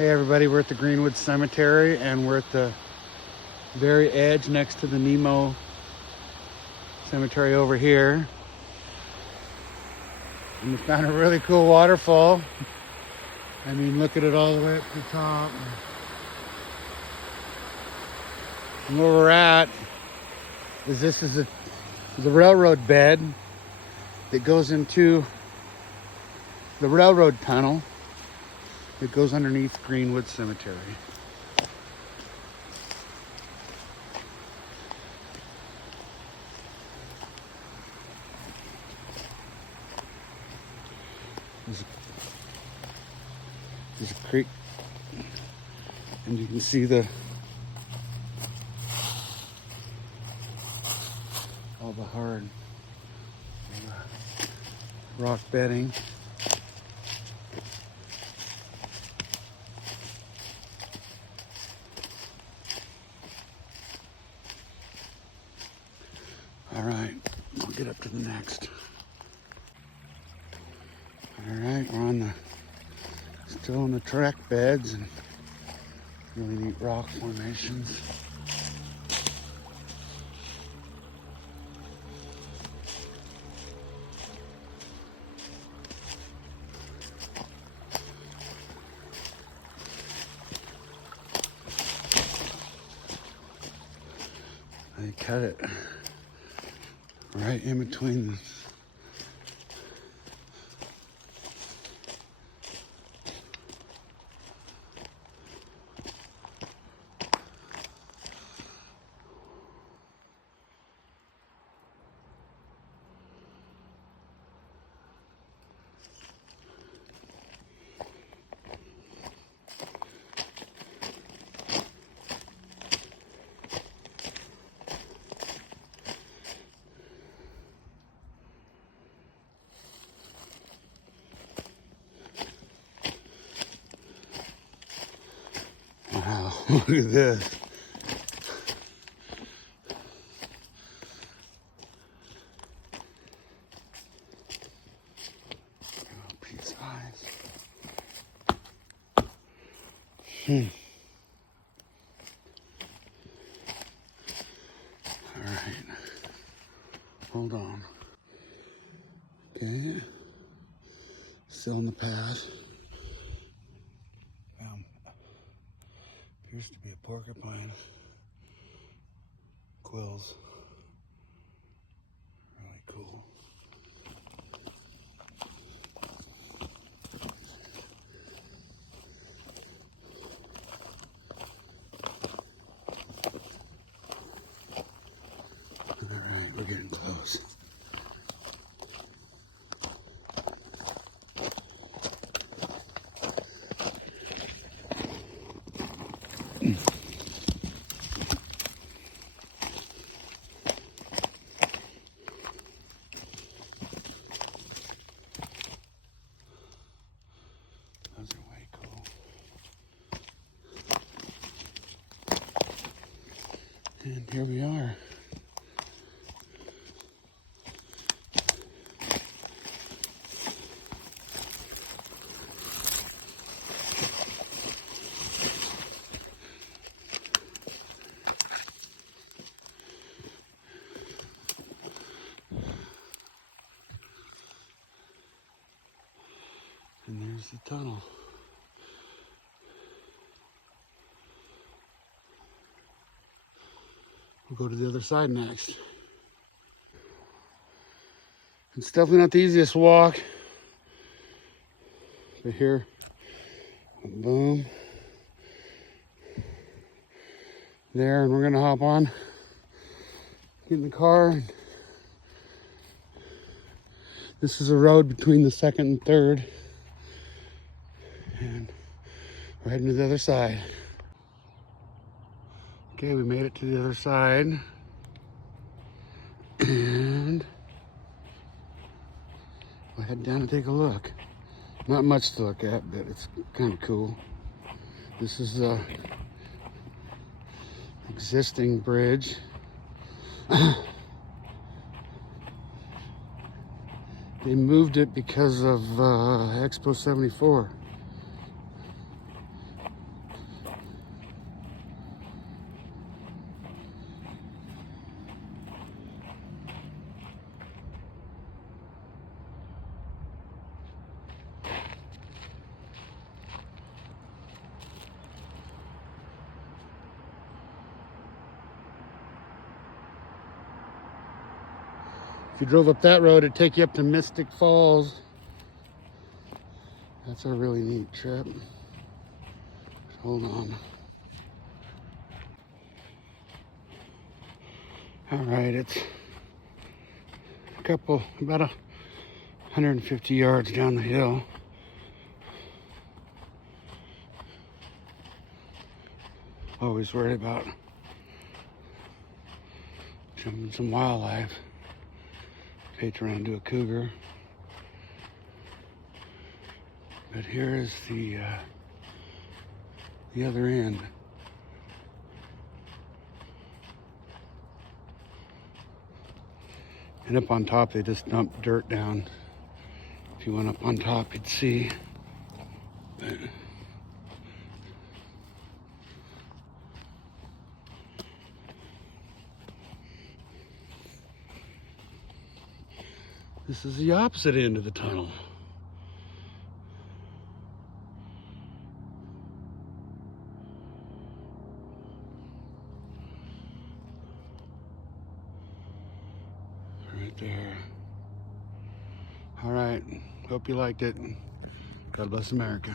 Hey everybody, we're at the Greenwood Cemetery and we're at the very edge next to the Nemo Cemetery over here. And we found a really cool waterfall. I mean, look at it all the way up to the top. And where we're at is this is a railroad bed that goes into the railroad tunnel that goes underneath Greenwood Cemetery. There's a creek, and you can see all the hard rock bedding. All right, we'll get up to the next. All right, we're still on the track beds and really neat rock formations. They cut it right in between this. Wow, look at this. Oh, Pete's eyes. All right, hold on. Okay, still on the path. Appears to be a porcupine. Quills. Really cool. All right, we're getting close. Those are way cool. And here we are. And there's the tunnel. We'll go to the other side next. It's definitely not the easiest walk. But here, boom. There, and we're gonna hop on, get in the car. This is a road between the second and third. And we're heading to the other side. Okay, we made it to the other side. And we'll head down and take a look. Not much to look at, but it's kind of cool. This is the existing bridge. They moved it because of Expo 74. If you drove up that road, it'd take you up to Mystic Falls. That's a really neat trip. Hold on. All right, it's about 150 yards down the hill. Always worried about jumping some wildlife. Hate to run into a cougar. But here is the other end. And up on top, they just dumped dirt down. If you went up on top, you'd see. But this is the opposite end of the tunnel. Right there. All right. Hope you liked it. God bless America.